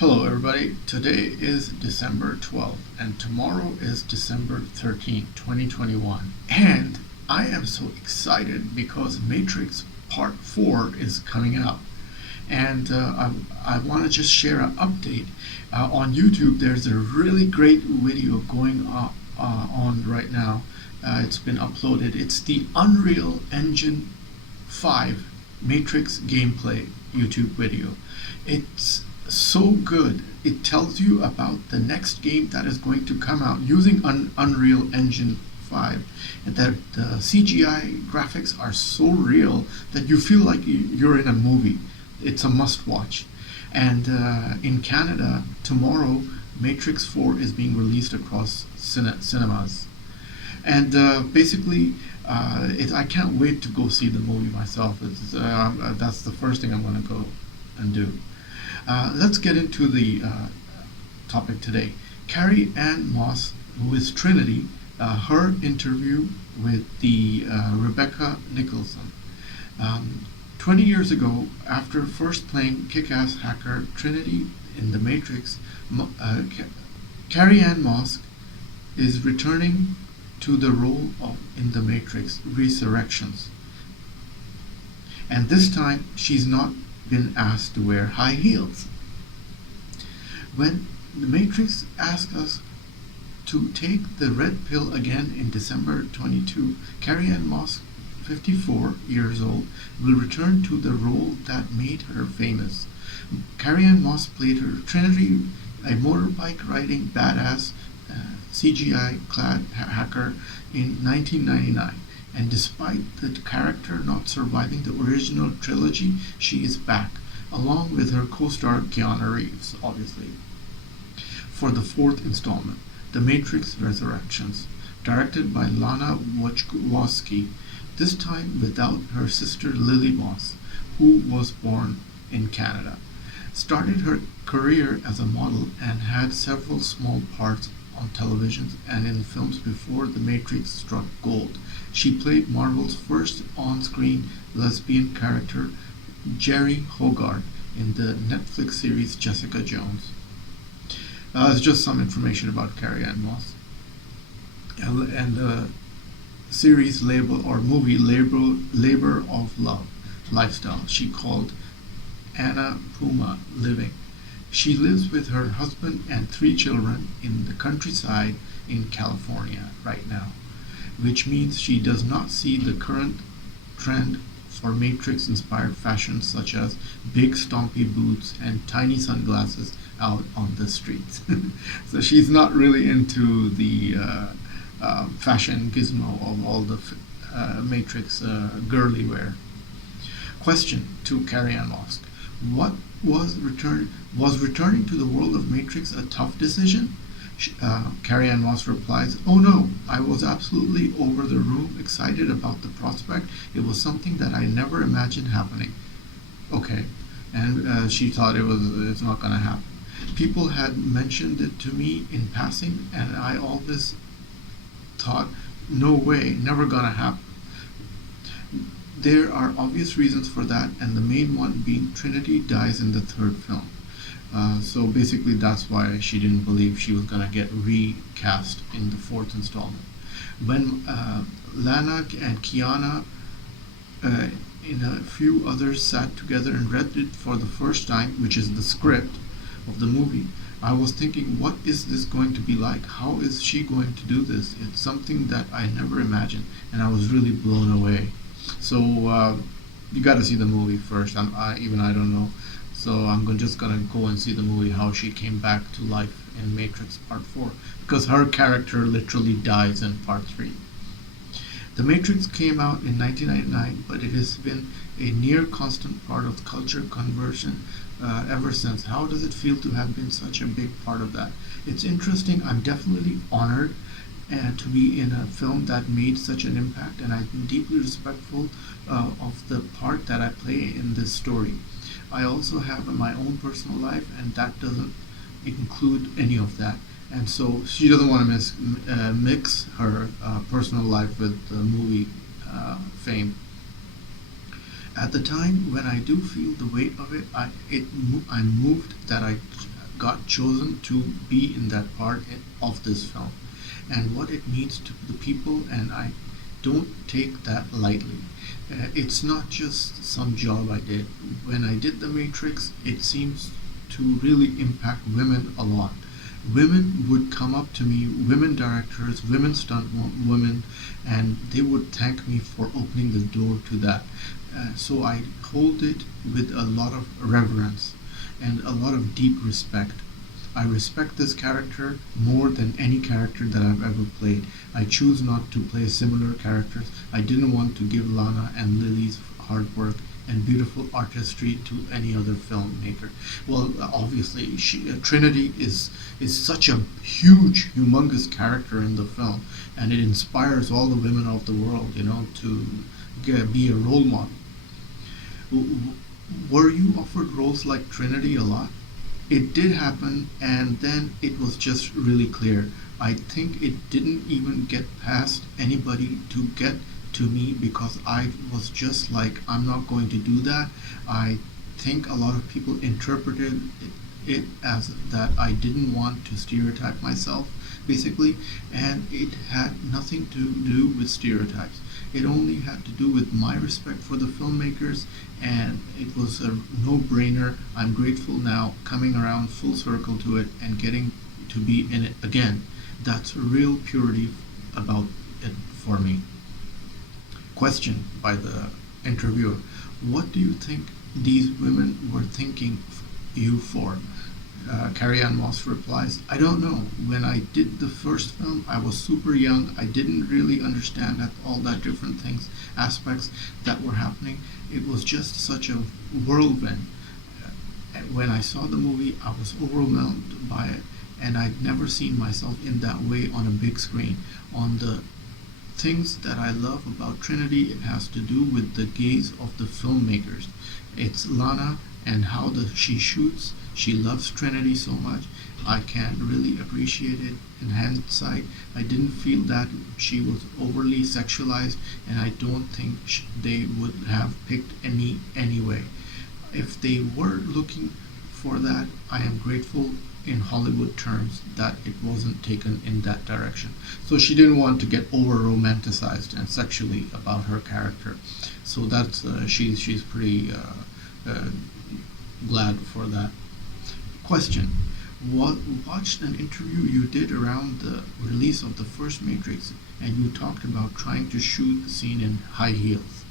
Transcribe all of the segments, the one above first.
Hello, everybody. Today is December 12th, and tomorrow is December 13th, 2021. And I am so excited because Matrix Part 4 is coming out. And I want to just share an update. On YouTube, there's a really great video going on right now. It's been uploaded. It's the Unreal Engine 5 Matrix gameplay YouTube video. It's so good. It tells you about the next game that is going to come out using Unreal Engine 5, and that the CGI graphics are so real that you feel like you're in a movie. It's a must watch. And in Canada tomorrow, Matrix 4 is being released across cinemas. And basically, I can't wait to go see the movie myself. That's the first thing I'm going to go and do. Let's get into the topic today. Carrie-Anne Moss, who is Trinity, her interview with the Rebecca Nicholson. 20 years ago, after first playing kick-ass hacker Trinity in The Matrix, Carrie-Anne Moss is returning to the role in The Matrix Resurrections. And this time, she's not been asked to wear high heels. When The Matrix asks us to take the red pill again in December 22, Carrie-Anne Moss, 54 years old, will return to the role that made her famous. Carrie-Anne Moss played her Trinity, a motorbike riding badass CGI-clad hacker in 1999. And despite the character not surviving the original trilogy, she is back, along with her co-star Keanu Reeves, obviously, for the fourth installment, The Matrix Resurrections, directed by Lana Wachowski, this time without her sister Lily Moss, who was born in Canada. Started her career as a model and had several small parts on television and in films before The Matrix struck gold. She played Marvel's first on-screen lesbian character, Jerry Hogarth, in the Netflix series Jessica Jones. It's just some information about Carrie-Anne Moss. And the series movie Labor of Love lifestyle she called Anna Puma Living. She lives with her husband and 3 children in the countryside in California right now, which means she does not see the current trend for Matrix-inspired fashion such as big stompy boots and tiny sunglasses out on the streets. So she's not really into the fashion gizmo of all the Matrix girly wear. Question to Carrie-Anne Moss. Was returning to the world of Matrix a tough decision? Carrie-Anne Moss replies, "Oh no, I was absolutely over the moon excited about the prospect. It was something that I never imagined happening." Okay, and she thought it's not going to happen. People had mentioned it to me in passing, and I always thought, no way, never going to happen. There are obvious reasons for that, and the main one being Trinity dies in the 3rd film. So basically that's why she didn't believe she was going to get recast in the 4th installment. When Lana and Keanu and a few others sat together and read it for the first time, which is the script of the movie, I was thinking, what is this going to be like? How is she going to do this? It's something that I never imagined, and I was really blown away. So you got to see the movie first. I don't know. So I'm just gonna go and see the movie, how she came back to life in Matrix Part 4, because her character literally dies in Part 3. The Matrix came out in 1999, but it has been a near constant part of culture conversion ever since. How does it feel to have been such a big part of that? It's interesting. I'm definitely honored to be in a film that made such an impact, and I'm deeply respectful of the part that I play in this story. I also have my own personal life, and that doesn't include any of that. And so she doesn't want to mix her personal life with the movie fame. At the time when I do feel the weight of it, I'm moved that got chosen to be in that part of this film and what it means to the people, and I don't take that lightly. It's not just some job I did. When I did The Matrix, it seems to really impact women a lot. Women would come up to me, women directors, women stunt women, and they would thank me for opening the door to that. So I hold it with a lot of reverence and a lot of deep respect. I respect this character more than any character that I've ever played. I choose not to play similar characters. I didn't want to give Lana and Lily's hard work and beautiful artistry to any other filmmaker. Well, obviously, Trinity is such a huge, humongous character in the film, and it inspires all the women of the world, to be a role model. Were you offered roles like Trinity a lot? It did happen, and then it was just really clear. I think it didn't even get past anybody to get to me because I was just like, I'm not going to do that. I think a lot of people interpreted it as that I didn't want to stereotype myself, basically, and it had nothing to do with stereotypes. It only had to do with my respect for the filmmakers, and it was a no-brainer. I'm grateful now, coming around full circle to it and getting to be in it again. That's real purity about it for me. Question by the interviewer: what do you think these women were thinking you for? Carrie-Anne Moss replies, I don't know. When I did the first film, I was super young. I didn't really understand all that different things, aspects that were happening. It was just such a whirlwind. When I saw the movie, I was overwhelmed by it, and I'd never seen myself in that way on a big screen. On the things that I love about Trinity, it has to do with the gaze of the filmmakers. It's Lana and how she shoots. She loves Trinity so much. I can really appreciate it. In hindsight, I didn't feel that she was overly sexualized, and I don't think they would have picked any anyway. If they were looking for that, I am grateful in Hollywood terms that it wasn't taken in that direction. So she didn't want to get over romanticized and sexually about her character. So that's she's pretty glad for that. Question: watched an interview you did around the release of the first Matrix, and you talked about trying to shoot the scene in high heels.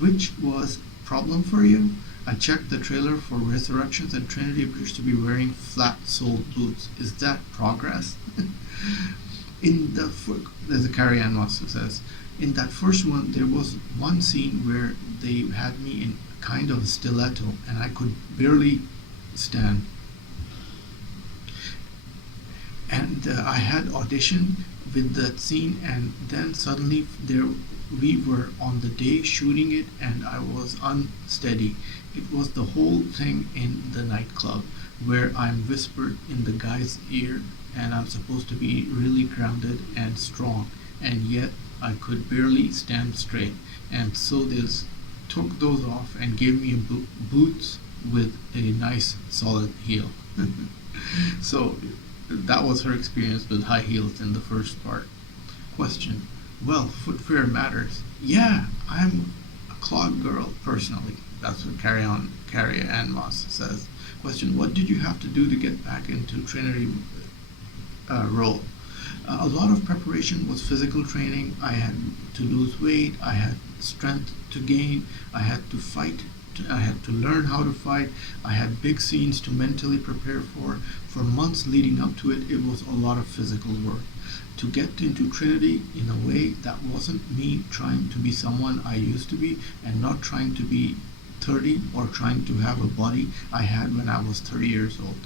Which was a problem for you? I checked the trailer for Resurrections, and Trinity appears to be wearing flat-soled boots. Is that progress? There's a Carrie-Anne Moss says, in that first one, there was one scene where they had me in kind of a stiletto, and I could barely stand. And I had auditioned with that scene, and then suddenly we were on the day shooting it, and I was unsteady. It was the whole thing in the nightclub where I'm whispered in the guy's ear, and I'm supposed to be really grounded and strong, and yet I could barely stand straight. And so they took those off and gave me boots with a nice solid heel. So that was her experience with high heels in the first part. Question: well, footwear matters. Yeah, I'm a clog girl personally. That's what Carrie-Anne Moss says. Question: what did you have to do to get back into Trinity role? A lot of preparation was physical training. I had to lose weight. I had strength to gain. I had to fight. I had to learn how to fight. I had big scenes to mentally prepare for. For months leading up to it, it was a lot of physical work. To get into Trinity in a way that wasn't me trying to be someone I used to be, and not trying to be 30 or trying to have a body I had when I was 30 years old.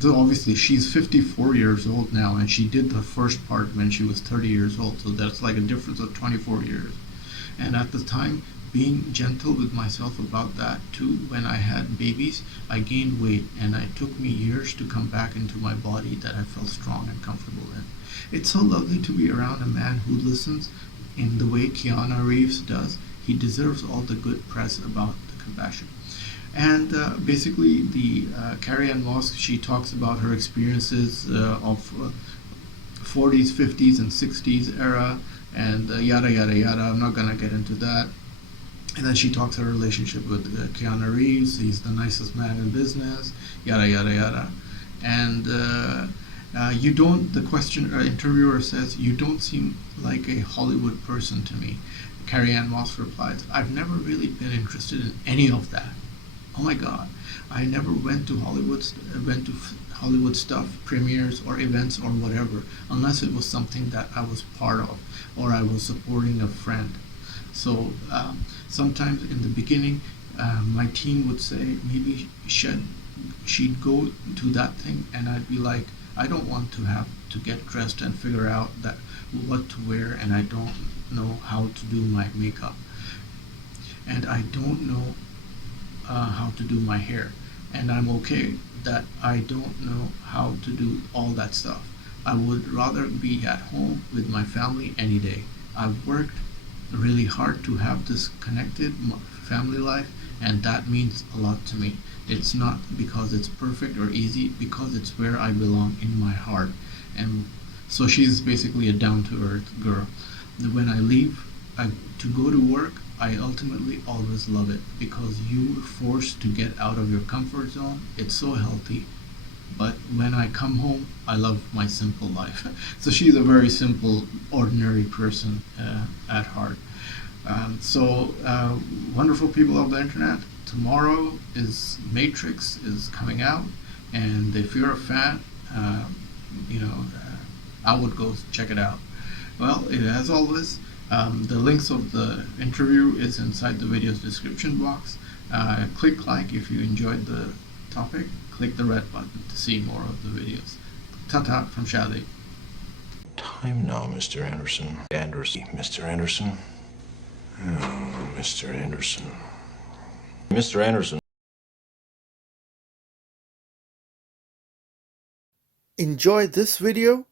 So obviously she's 54 years old now, and she did the first part when she was 30 years old, so that's like a difference of 24 years. And at the time, being gentle with myself about that too. When I had babies, I gained weight, and it took me years to come back into my body that I felt strong and comfortable in. It's so lovely to be around a man who listens in the way Keanu Reeves does. He deserves all the good press about the compassion. And basically, the Carrie-Anne Moss, she talks about her experiences of 40s, 50s, and 60s era, and yada yada yada. I'm not gonna get into that. And then she talks her relationship with Keanu Reeves. He's the nicest man in business. Yada yada yada. And you don't. The question interviewer says, "You don't seem like a Hollywood person to me." Carrie-Anne Moss replies, "I've never really been interested in any of that. Oh my God, I never went to Hollywood stuff, premieres or events or whatever, unless it was something that I was part of or I was supporting a friend." So sometimes in the beginning, my team would say maybe she'd go to that thing, and I'd be like, I don't want to have to get dressed and figure out that what to wear, and I don't know how to do my makeup, and I don't know how to do my hair, and I'm okay that I don't know how to do all that stuff. I would rather be at home with my family any day. I've worked really hard to have this connected family life, and that means a lot to me. It's not because it's perfect or easy, because it's where I belong in my heart. And so she's basically a down to earth girl. When I leave to go to work, I ultimately always love it because you're forced to get out of your comfort zone. It's so healthy. But when I come home, I love my simple life. So she's a very simple, ordinary person at heart. Wonderful people of the internet. Tomorrow is Matrix is coming out, and if you're a fan, I would go check it out. Well, as always, the links of the interview is inside the video's description box. Click like if you enjoyed the topic. Click the red button to see more of the videos. Ta-ta from Shadi. Time now, Mr. Anderson. Mr. Anderson. Oh, Mr. Anderson. Mr. Anderson. Enjoy this video?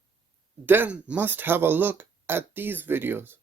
Then must have a look at these videos.